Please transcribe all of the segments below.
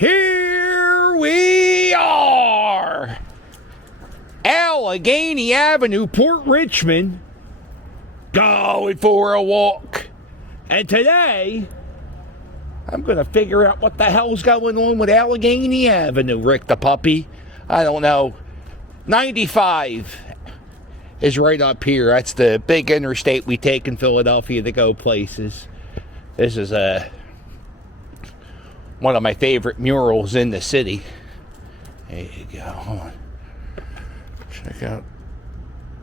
Here we are, Allegheny Avenue, Port Richmond, going for a walk. And today, I'm going to figure out what the hell's going on with Allegheny Avenue, Rick the puppy. I don't know. 95 is right up here. That's the big interstate we take in Philadelphia to go places. This is one of my favorite murals in the city. There you go. Hold on. Check out.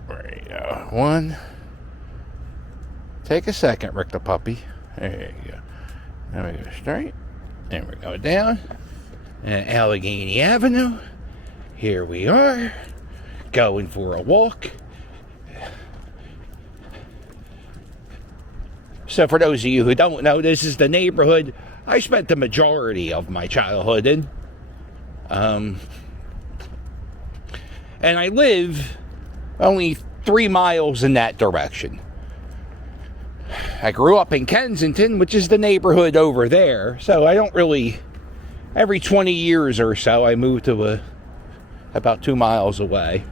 There you go. One. Take a second, Rick the puppy. There you go. Now we go straight. And we go down. And Allegheny Avenue. Here we are. Going for a walk. So for those of you who don't know, this is the neighborhood I spent the majority of my childhood in. And I live only 3 miles in that direction. I grew up in Kensington, which is the neighborhood over there. So I don't really, every 20 years or so, I move to about 2 miles away.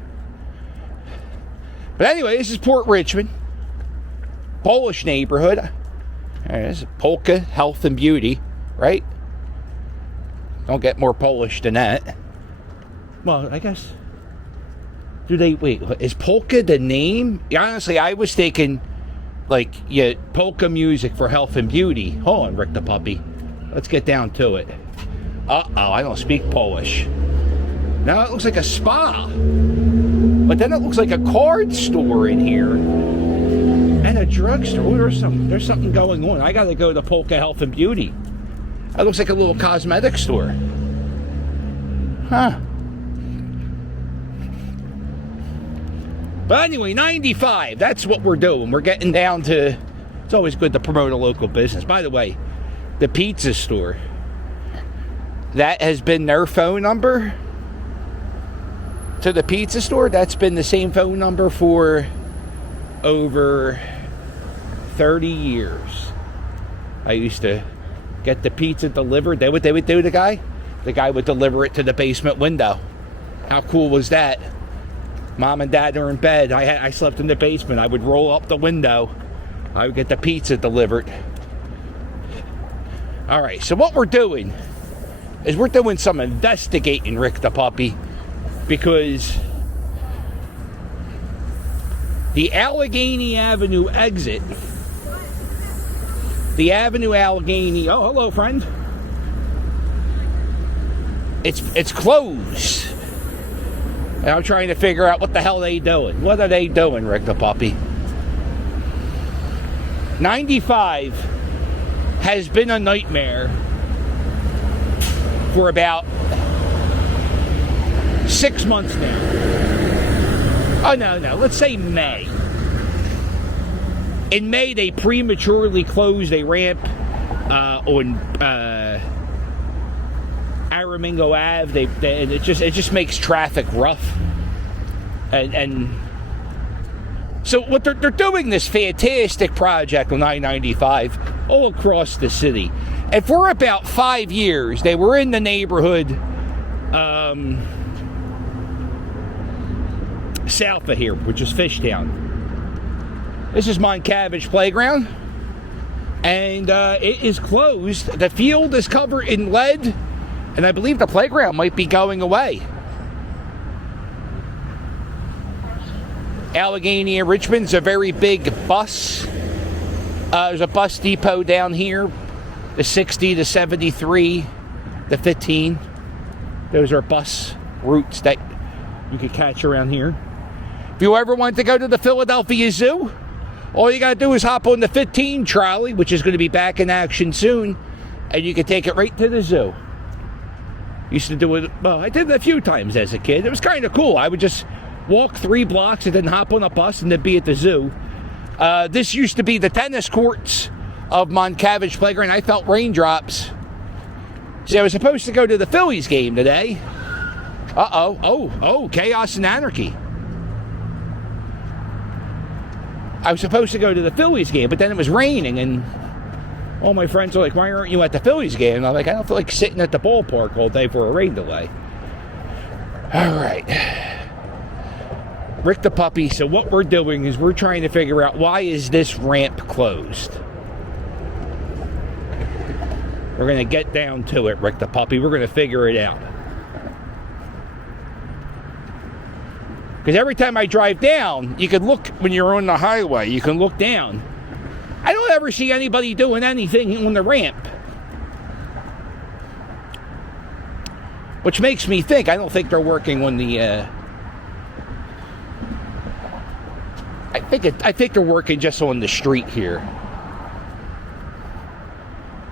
But anyway, this is Port Richmond. Polish neighborhood. There's Polka, Health and Beauty, right? Don't get more Polish than that. Well, I guess. Wait, is Polka the name? Honestly, I was thinking, polka music for health and beauty. Hold on, Rick the puppy. Let's get down to it. Uh-oh, I don't speak Polish. Now it looks like a spa. But then it looks like a card store in here. And a drugstore. There's something going on. I gotta go to Polka Health and Beauty. That looks like a little cosmetic store. Huh. But anyway, 95. That's what we're doing. We're getting down to... It's always good to promote a local business. By the way, the pizza store. That has been their phone number to the pizza store. That's been the same phone number for over 30 years. I used to get the pizza delivered. What they would do, the guy would deliver it to the basement window. How cool was that? Mom and Dad are in bed. I slept in the basement. I would roll up the window. I would get the pizza delivered. All right, so what we're doing is we're doing some investigating, Rick the puppy, because the Allegheny Avenue exit, the Avenue Allegheny, oh, hello, friend. It's closed. And I'm trying to figure out what the hell they doing. What are they doing, Rick the puppy? 95 has been a nightmare for about 6 months now. Oh, no. Let's say May. In May, they prematurely closed a ramp on Aramingo Ave. It just makes traffic rough. And so what they're doing this fantastic project on I95 all across the city. And for about 5 years, they were in the neighborhood south of here, which is Fishtown. This is Moncavage Playground, and it is closed. The field is covered in lead, and I believe the playground might be going away. Allegheny and Richmond's a very big bus. There's a bus depot down here, the 60, the 73, the 15. Those are bus routes that you could catch around here. If you ever want to go to the Philadelphia Zoo, all you got to do is hop on the 15 trolley, which is going to be back in action soon, and you can take it right to the zoo. Used to do it, well, I did it a few times as a kid. It was kind of cool. I would just walk 3 blocks and then hop on a bus and then be at the zoo. This used to be the tennis courts of Moncavage Playground. I felt raindrops. See, I was supposed to go to the Phillies game today. Oh, chaos and anarchy. I was supposed to go to the Phillies game, but then it was raining, and All my friends are like, why aren't you at the Phillies game? And I'm like, I don't feel like sitting at the ballpark all day for a rain delay. All right. Rick the puppy. So what we're doing is we're trying to figure out, why is this ramp closed? We're going to get down to it, Rick the puppy. We're going to figure it out. Because every time I drive down, you can look, when you're on the highway, you can look down. I don't ever see anybody doing anything on the ramp. Which makes me think, I don't think they're working on the, I think they're working just on the street here.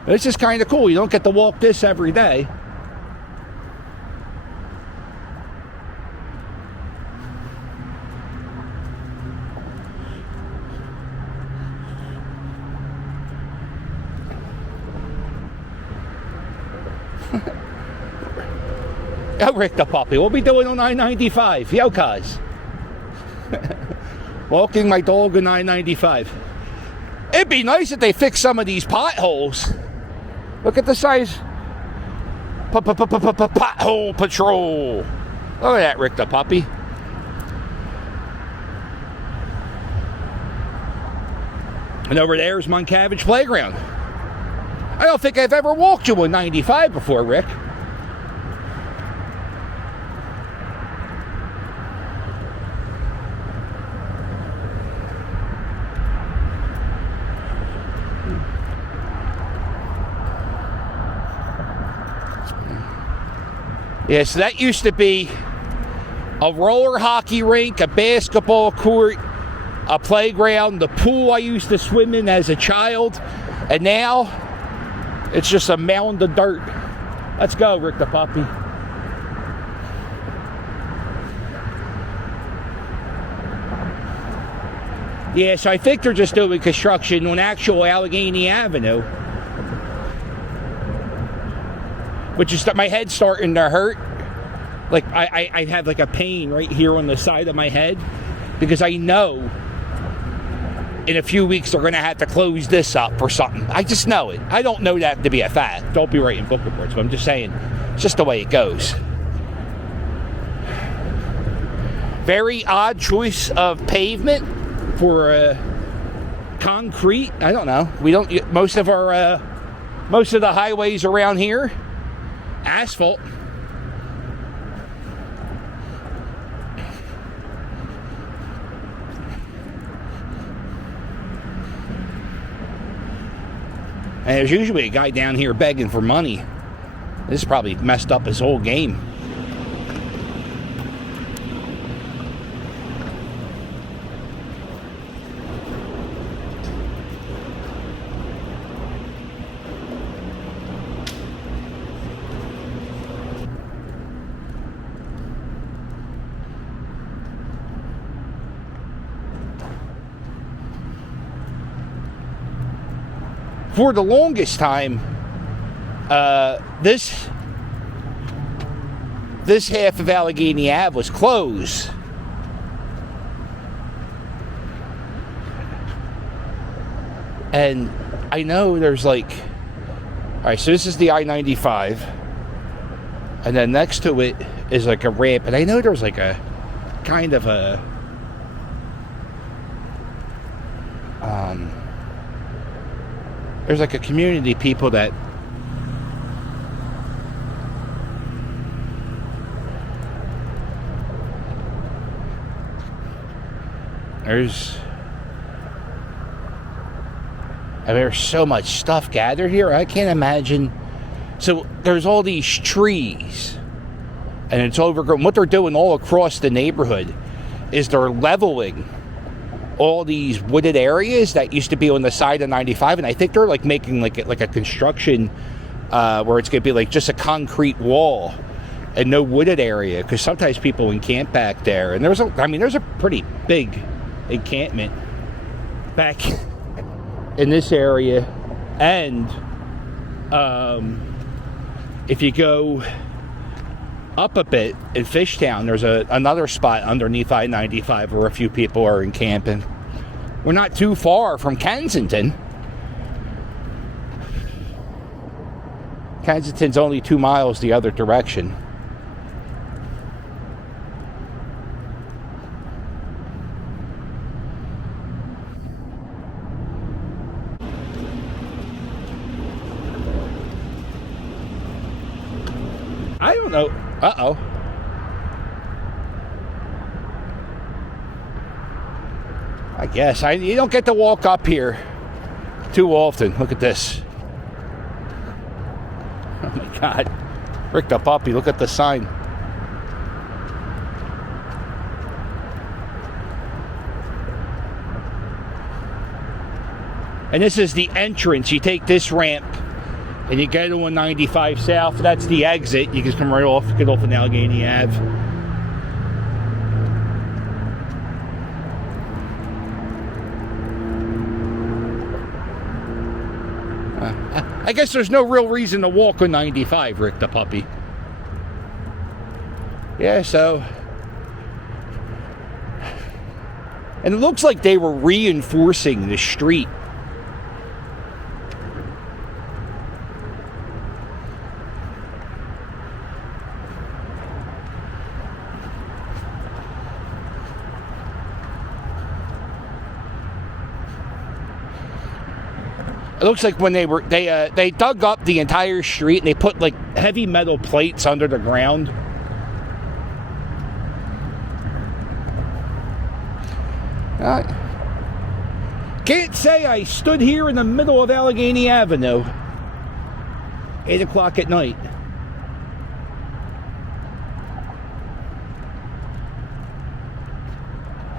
This is kind of cool. You don't get to walk this every day. Oh, Rick the puppy. We'll be doing on I95. Yo, cuz. Walking my dog on I95. It'd be nice if they fix some of these potholes. Look at the size. Pothole patrol. Look at that, Rick the puppy. And over there's Moncavage Playground. I don't think I've ever walked you on 95 before, Rick. Yeah, so that used to be a roller hockey rink, a basketball court, a playground, the pool I used to swim in as a child, and now it's just a mound of dirt. Let's go, Rick the puppy. Yeah, so I think they're just doing construction on actual Allegheny Avenue. Which is, my head's starting to hurt. Like, I have like a pain right here on the side of my head. Because I know in a few weeks they're going to have to close this up for something. I just know it. I don't know that to be a fact. Don't be writing book reports, but I'm just saying, it's just the way it goes. Very odd choice of pavement for concrete. I don't know. We don't, most of the highways around here, asphalt. And there's usually a guy down here begging for money. This probably messed up his whole game. For the longest time, this half of Allegheny Ave was closed. And I know there's like, all right, so this is the I-95. And then next to it is like a ramp. And I know there's like a kind of a, there's like a community people that there's so much stuff gathered here. I can't imagine. So there's all these trees and it's overgrown. What they're doing all across the neighborhood is they're leveling all these wooded areas that used to be on the side of 95, and I think they're like making like a construction where it's gonna be like just a concrete wall and no wooded area, because sometimes people encamp back there, and there's a pretty big encampment back in this area. And if you go up a bit in Fishtown, there's another spot underneath I-95 where a few people are encamping. We're not too far from Kensington. Kensington's only 2 miles the other direction. I don't know. Uh-oh. I guess. You don't get to walk up here too often. Look at this. Oh my God. Rick the puppy, look at the sign. And this is the entrance. You take this ramp and you go to 195 South. That's the exit. You can come right off, get off of Allegheny Ave. I guess there's no real reason to walk on 95, Rick the puppy. Yeah, so. And it looks like they were reinforcing the street. It looks like when they dug up the entire street and they put like heavy metal plates under the ground. Can't say I stood here in the middle of Allegheny Avenue 8 o'clock at night.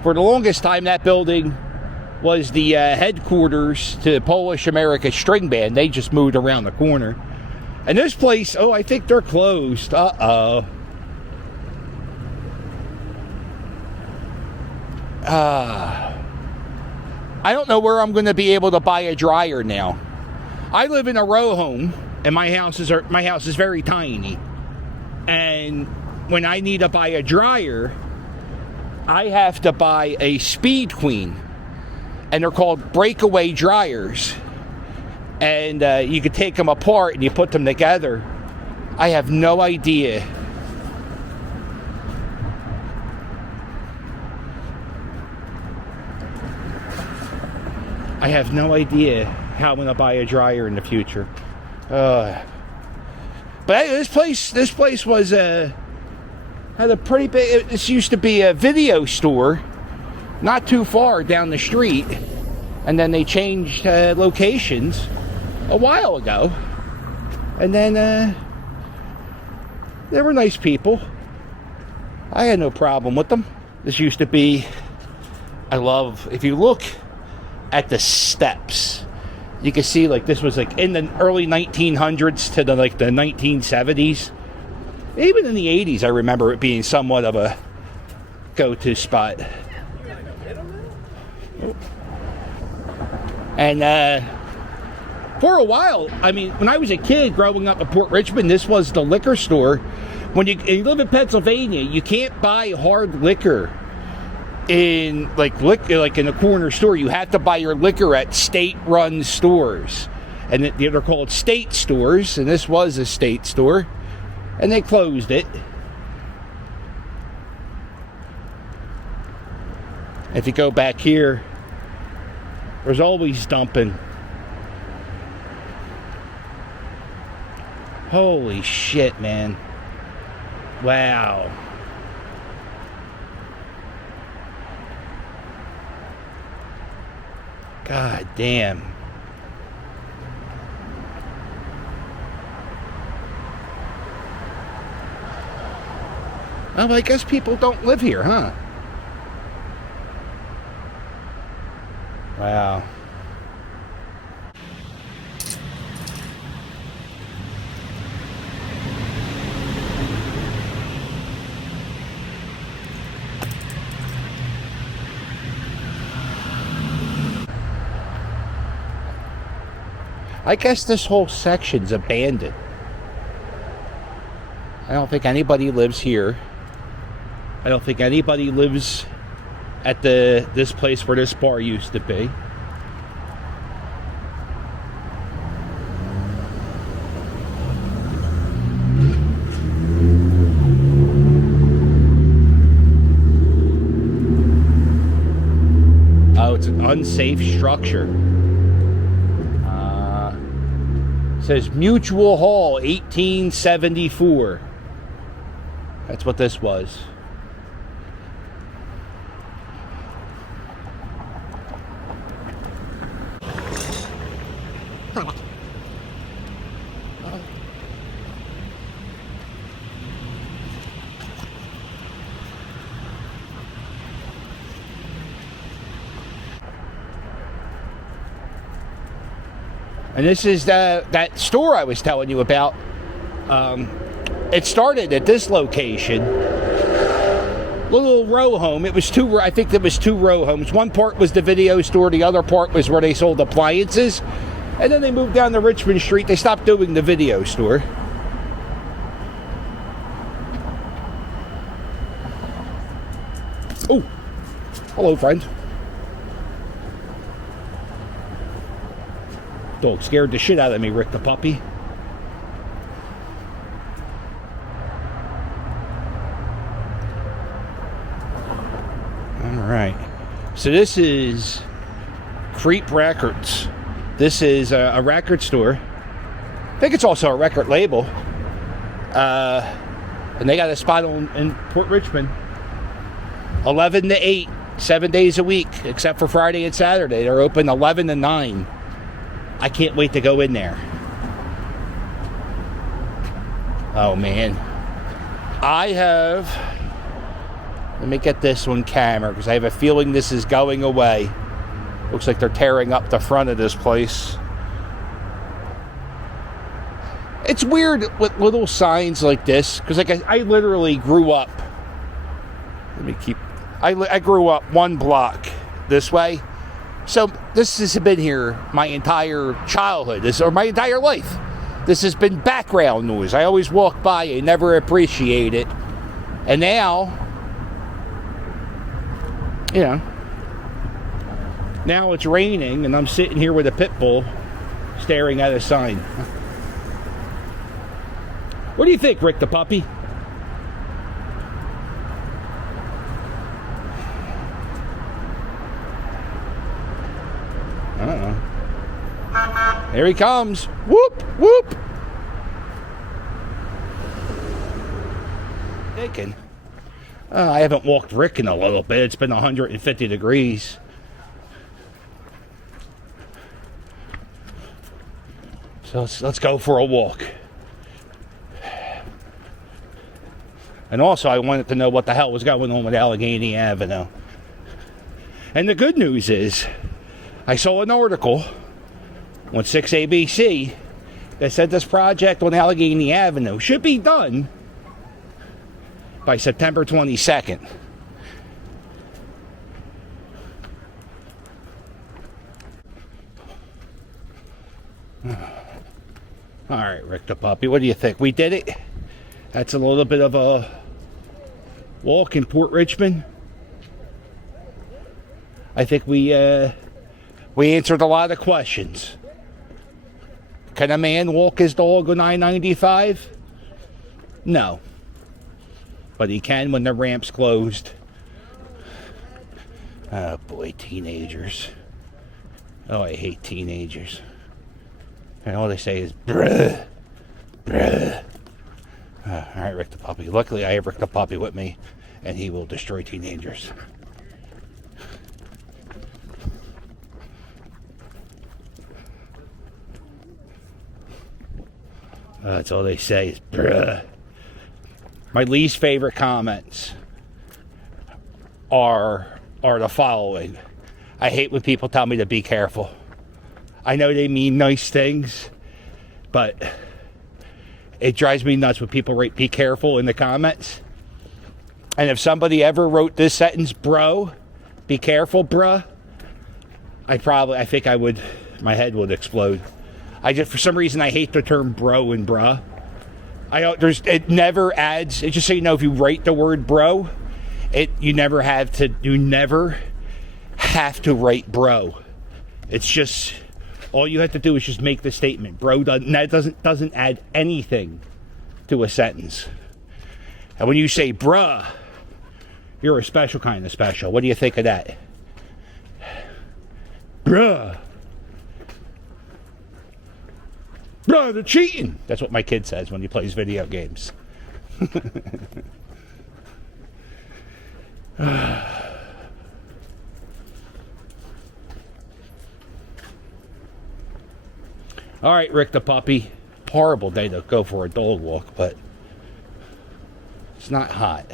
For the longest time, that building was the headquarters to Polish America String Band. They just moved around the corner. And this place, oh, I think they're closed. Uh-oh. I don't know where I'm going to be able to buy a dryer now. I live in a row home, and my house is very tiny. And when I need to buy a dryer, I have to buy a Speed Queen. And they're called breakaway dryers. And you could take them apart and you put them together. I have no idea. I have no idea how I'm going to buy a dryer in the future. But this place was had a pretty big. This used to be a video store, not too far down the street, and then they changed locations a while ago. And then they were nice people. I had no problem with them. This used to be. I love if you look at the steps, you can see like this was like in the early 1900s to the 1970s. Even in the 80s, I remember it being somewhat of a go-to spot. And for a while, I mean, when I was a kid growing up in Port Richmond, this was the liquor store. When you live in Pennsylvania, you can't buy hard liquor in like in a corner store. You have to buy your liquor at state-run stores, and they're called state stores. And this was a state store, and they closed it. If you go back here, there's always dumping. Holy shit, man. Wow. God damn. Well, I guess people don't live here, huh? Wow. I guess this whole section's abandoned. I don't think anybody lives here. I don't think anybody lives at this place where this bar used to be. unsafe structure. Says Mutual Hall, 1874. That's what this was. And this is that store I was telling you about. It started at this location, little row home. It was I think there was 2 row homes. One part was the video store. The other part was where they sold appliances. And then they moved down to Richmond Street. They stopped doing the video store. Oh, hello, friend. Dog scared the shit out of me, Rick the puppy. Alright. So this is Creep Records. This is a record store. I think it's also a record label. And they got a spot in Port Richmond. 11 to 8, 7 days a week, except for Friday and Saturday. They're open 11 to 9. I can't wait to go in there. Oh, man. Let me get this on camera because I have a feeling this is going away. Looks like they're tearing up the front of this place. It's weird with little signs like this because I literally grew up. I grew up 1 block this way. So this has been here my entire childhood, or my entire life. This has been background noise. I always walk by and never appreciate it. And now, now it's raining and I'm sitting here with a pit bull staring at a sign. What do you think, Rick the puppy? I don't know. There he comes. Whoop, whoop. Thinking. I haven't walked Rick in a little bit. It's been 150 degrees. So let's go for a walk. And also, I wanted to know what the hell was going on with Allegheny Avenue. And the good news is, I saw an article on 6ABC that said this project on Allegheny Avenue should be done by September 22nd. All right, Rick the puppy, what do you think? We did it? That's a little bit of a walk in Port Richmond. I think we answered a lot of questions. Can a man walk his dog on I95? No. But he can when the ramp's closed. Oh boy, teenagers. Oh, I hate teenagers. And all they say is, bruh, bruh. All right, Rick the puppy. Luckily, I have Rick the puppy with me, and he will destroy teenagers. That's all they say is, bruh. My least favorite comments are the following. I hate when people tell me to be careful. I know they mean nice things, but it drives me nuts when people write "be careful" in the comments. And if somebody ever wrote this sentence, "Bro, be careful, bruh," I think I would, my head would explode. For some reason, I hate the term bro and bruh. It never adds, just so you know, if you write the word bro, you never have to write bro. It's just, all you have to do is just make the statement. Bro doesn't add anything to a sentence. And when you say bruh, you're a special kind of special. What do you think of that? Bruh. Bruh, they're cheating. That's what my kid says when he plays video games. All right, Rick the puppy. Horrible day to go for a dog walk, but it's not hot.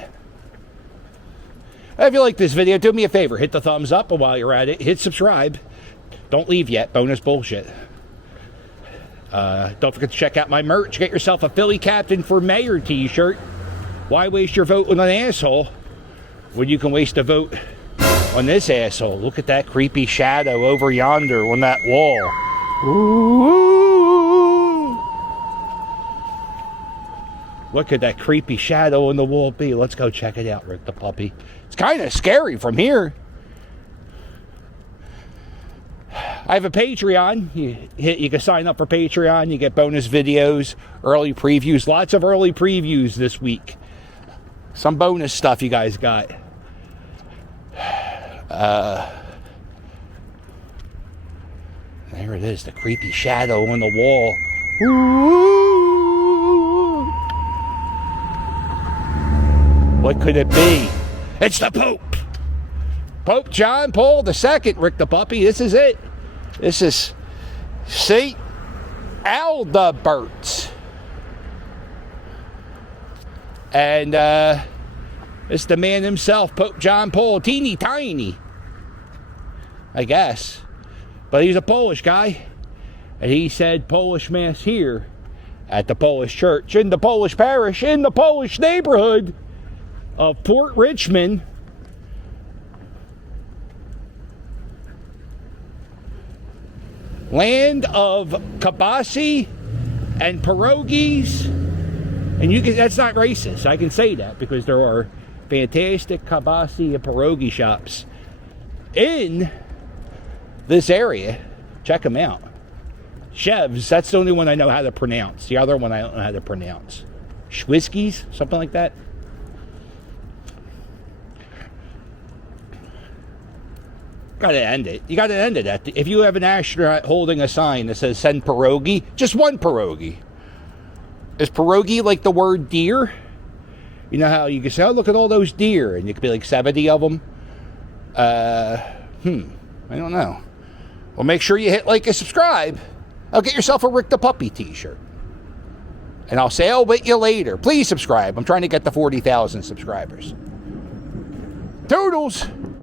If you like this video, do me a favor. Hit the thumbs up, and while you're at it, hit subscribe. Don't leave yet. Bonus bullshit. Don't forget to check out my merch. Get yourself a Philly Captain for Mayor t-shirt. Why waste your vote on an asshole when you can waste a vote on this asshole? Look at that creepy shadow over yonder on that wall. Ooh. What could that creepy shadow on the wall be? Let's go check it out, Rick the puppy. It's kind of scary from here. I have a Patreon. You can sign up for Patreon. You get bonus videos, early previews. Lots of early previews this week. Some bonus stuff you guys got. There it is, the creepy shadow on the wall. Ooh. What could it be? It's the Pope. Pope John Paul II, Rick the puppy. This is it. This is St. Aldebert. And it's the man himself, Pope John Paul. Teeny tiny, I guess. But he's a Polish guy. And he said Polish Mass here at the Polish church, in the Polish parish, in the Polish neighborhood of Port Richmond. Land of kielbasi and pierogies. And you can, that's not racist. I can say that because there are fantastic kielbasi and pierogi shops in this area. Check them out. Chevs, that's the only one I know how to pronounce. The other one I don't know how to pronounce. Schwiskies, something like that. Gotta end it. You gotta end it at if you have an astronaut holding a sign that says send pierogi, just one pierogi. Is pierogi like the word deer? You know how you can say, oh, look at all those deer, and you could be like 70 of them. I don't know. Well, make sure you hit like and subscribe. I'll get yourself a Rick the Puppy t-shirt. And I'll say, I'll wait you later. Please subscribe. I'm trying to get to 40,000 subscribers. Toodles!